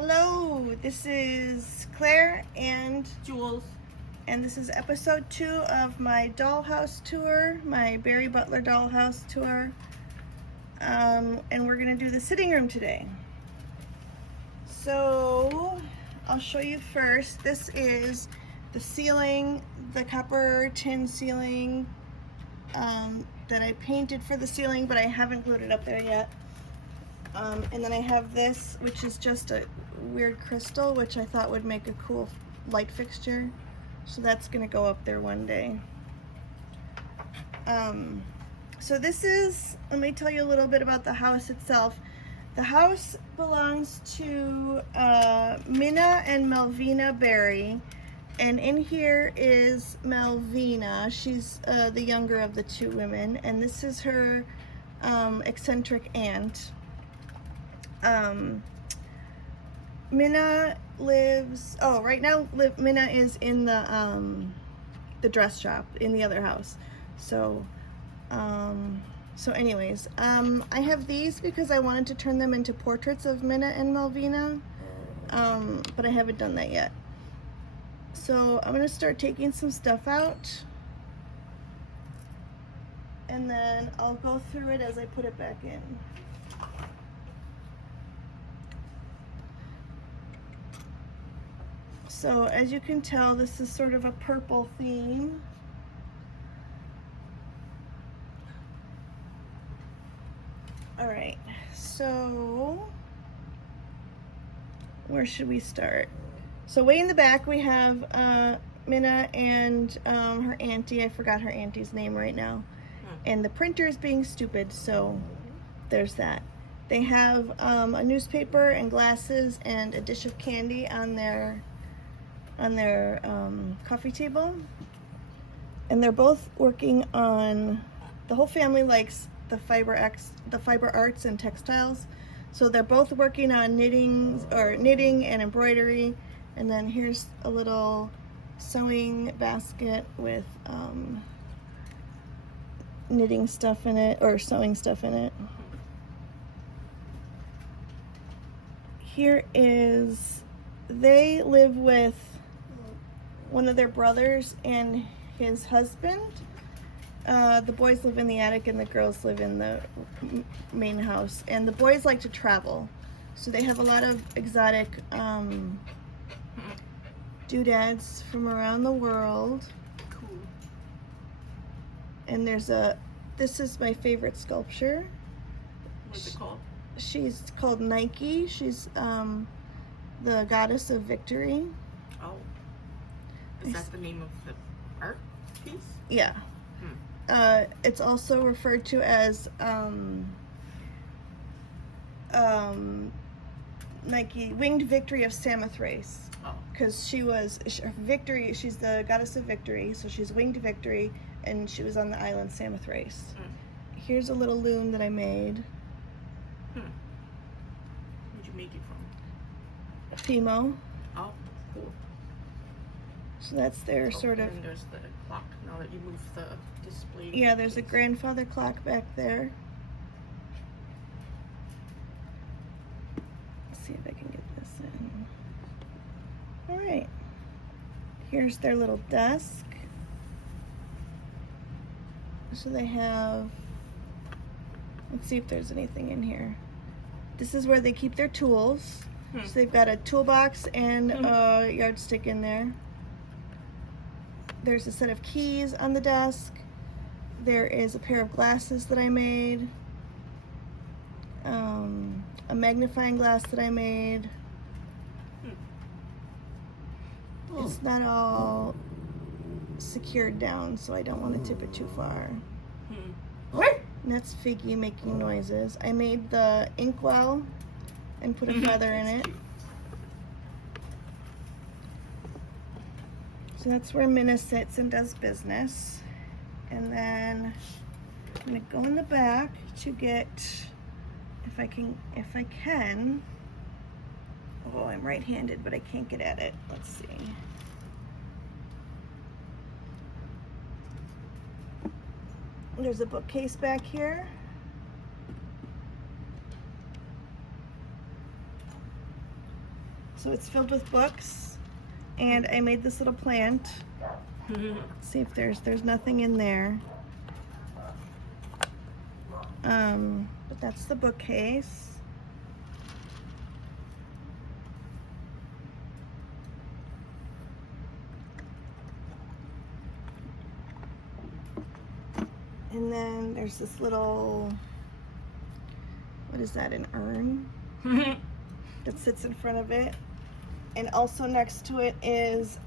Hello, this is Claire and Jules. And this is episode 2 of my dollhouse tour, my Barry Butler dollhouse tour. And we're gonna do the sitting room today. So I'll show you first. This is the ceiling, the copper tin ceiling that I painted for the ceiling, but I haven't glued it up there yet. And then I have this, which is just a weird crystal, which I thought would make a cool light fixture. So that's gonna go up there one day. So this is, let me tell you a little bit about the house itself. The house belongs to Minna and Melvina Barry. And in here is Melvina. She's the younger of the two women. And this is her eccentric aunt. Minna lives, right now Minna is in the dress shop in the other house. So anyways, I have these because I wanted to turn them into portraits of Minna and Melvina, but I haven't done that yet. So I'm gonna start taking some stuff out, and then I'll go through it as I put it back in. So as you can tell, this is sort of a purple theme. All right, so where should we start? So way in the back we have Minna and her auntie. I forgot her auntie's name right now. And the printer is being stupid, so there's that. They have a newspaper and glasses and a dish of candy on their coffee table, and they're both working on, the whole family likes the fiber arts and textiles, so they're both working on knitting and embroidery. And then here's a little sewing basket with knitting stuff in it, or sewing stuff in it. Here is, they live with one of their brothers and his husband. The boys live in the attic and the girls live in the main house. And the boys like to travel, so they have a lot of exotic doodads from around the world. Cool. And this is my favorite sculpture. What's it called? She's called Nike. She's the goddess of victory. Oh. Is that the name of the art piece? Yeah. It's also referred to as Nike Winged Victory of Samothrace. Oh. Because she's the goddess of victory, so she's winged victory, and she was on the island Samothrace. Here's a little loom that I made. Where'd you make it from? Fimo. Oh, cool. So that's their sort of. And there's the clock now that you move the display. Yeah, there's a grandfather clock back there. Let's see if I can get this in. All right. Here's their little desk. So they have, let's see if there's anything in here. This is where they keep their tools. So they've got a toolbox and a yardstick in there. There's a set of keys on the desk. There is a pair of glasses that I made. A magnifying glass that I made. It's not all secured down, so I don't want to tip it too far. And that's Figgy making noises. I made the inkwell and put a feather in it. So that's where Minna sits and does business. And then I'm gonna go in the back to get, if I can. Oh, I'm right-handed, but I can't get at it. Let's see. There's a bookcase back here. So it's filled with books, and I made this little plant. See if there's nothing in there. But that's the bookcase. And then there's this little, what is that, an urn that sits in front of it. And also next to it is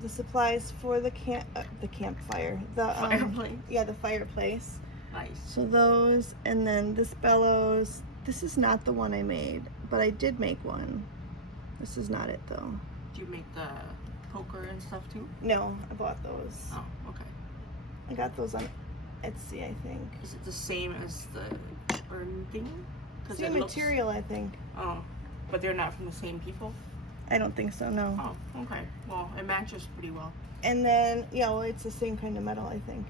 the supplies for the campfire. The fireplace. Yeah, the fireplace. Nice. So those, and then this bellows. This is not the one I made, but I did make one. This is not it though. Do you make the poker and stuff too? No, I bought those. Oh, okay. I got those on Etsy, I think. Is it the same as the urn thing? Same material, I think. Oh, but they're not from the same people? I don't think so, no. Oh, okay. Well, it matches pretty well. And then, yeah, well, it's the same kind of metal, I think.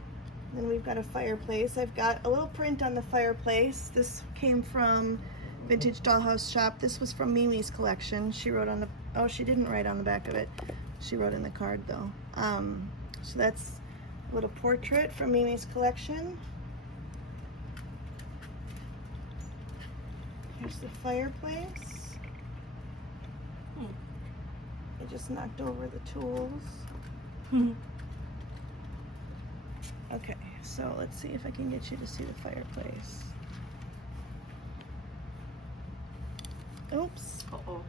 Then we've got a fireplace. I've got a little print on the fireplace. This came from Vintage Dollhouse Shop. This was from Mimi's collection. She wrote on the, oh, she didn't write on the back of it. She wrote in the card, though. So that's a little portrait from Mimi's collection. Here's the fireplace. I just knocked over the tools. Okay, so let's see if I can get you to see the fireplace. Oops. Uh-oh.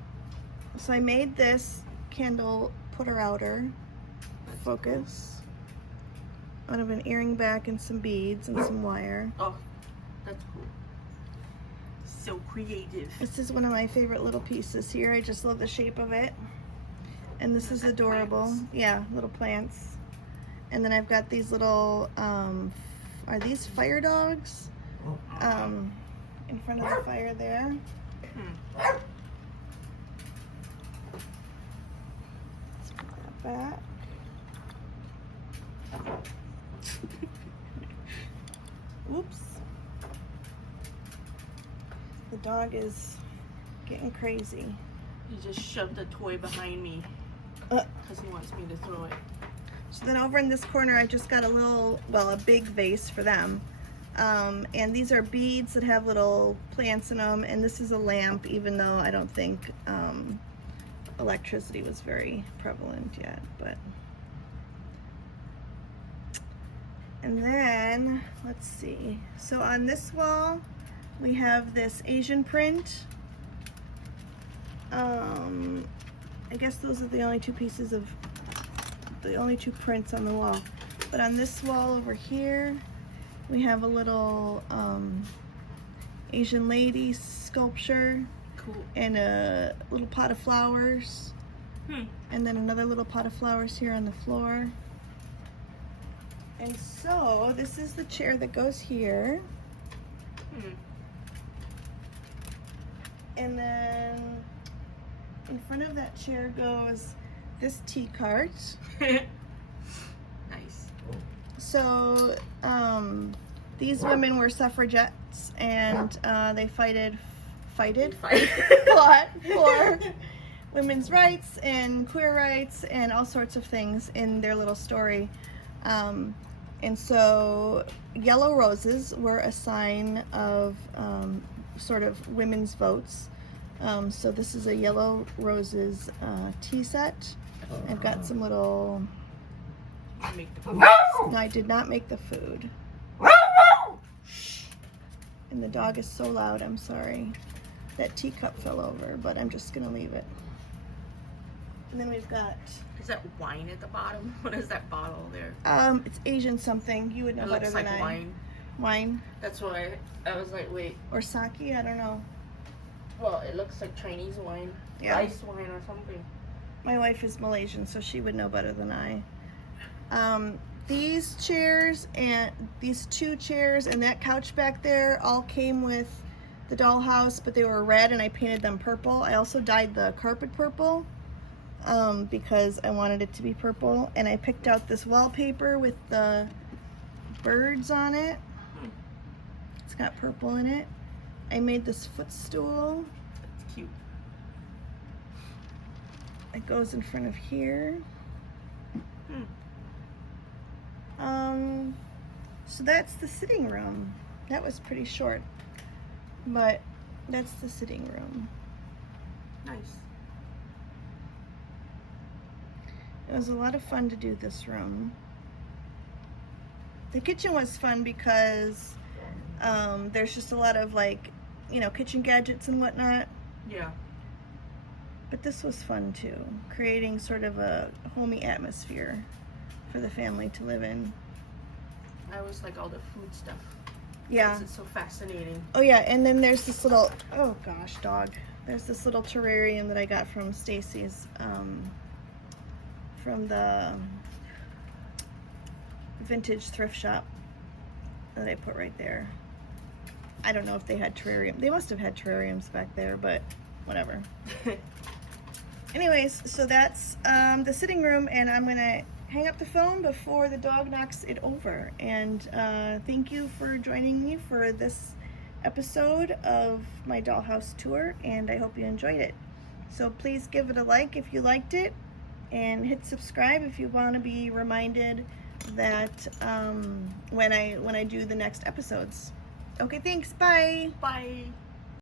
So I made this candle putter outer focus out of an earring back and some beads and some wire. Oh, that's cool. So creative. This is one of my favorite little pieces here. I just love the shape of it. And this is adorable. Plants? Yeah, little plants. And then I've got these little, are these fire dogs? In front of the fire there. Let's put that back. Oops. The dog is getting crazy. He just shoved a toy behind me because he wants me to throw it. So then over in this corner, I've just got a little, well, a big vase for them. And these are beads that have little plants in them. And this is a lamp, even though I don't think electricity was very prevalent yet. But and then, let's see. So on this wall, we have this Asian print. I guess those are the only two pieces of, the only two prints on the wall. But on this wall over here, we have a little Asian lady sculpture. Cool. And a little pot of flowers. And then another little pot of flowers here on the floor. And so this is the chair that goes here. And then in front of that chair goes this tea cart. Nice. So these women were suffragettes, and they fought for women's rights and queer rights and all sorts of things in their little story. And so yellow roses were a sign of sort of women's votes. So this is a yellow roses tea set. I've got some little... No, I did not make the food. And the dog is so loud, I'm sorry. That teacup fell over, but I'm just gonna leave it. And then we've got... Is that wine at the bottom? What is that bottle there? It's Asian something. You would know It better looks than like I. wine. Wine. That's why I was like, wait. Or sake, I don't know. Well, it looks like Chinese wine. Yeah. Rice wine or something. My wife is Malaysian, so she would know better than I. These chairs and these two chairs and that couch back there all came with the dollhouse, but they were red and I painted them purple. I also dyed the carpet purple because I wanted it to be purple. And I picked out this wallpaper with the birds on it. It's got purple in it. I made this footstool. cute. It goes in front of here. So that's the sitting room. That was pretty short, but that's the sitting room. Nice. It was a lot of fun to do this room. The kitchen was fun because there's just a lot of like, you know, kitchen gadgets and whatnot. Yeah. But this was fun too, creating sort of a homey atmosphere for the family to live in. I always like all the food stuff. Yeah. Because it's so fascinating. Oh yeah, and then there's this little, oh gosh, dog. There's this little terrarium that I got from Stacey's, from the vintage thrift shop that I put right there. I don't know if they had terrarium. They must have had terrariums back there, but whatever. Anyways, so that's the sitting room, and I'm gonna hang up the phone before the dog knocks it over. And thank you for joining me for this episode of my dollhouse tour, and I hope you enjoyed it. So please give it a like if you liked it, and hit subscribe if you want to be reminded that when I do the next episodes. Okay, thanks. Bye. Bye.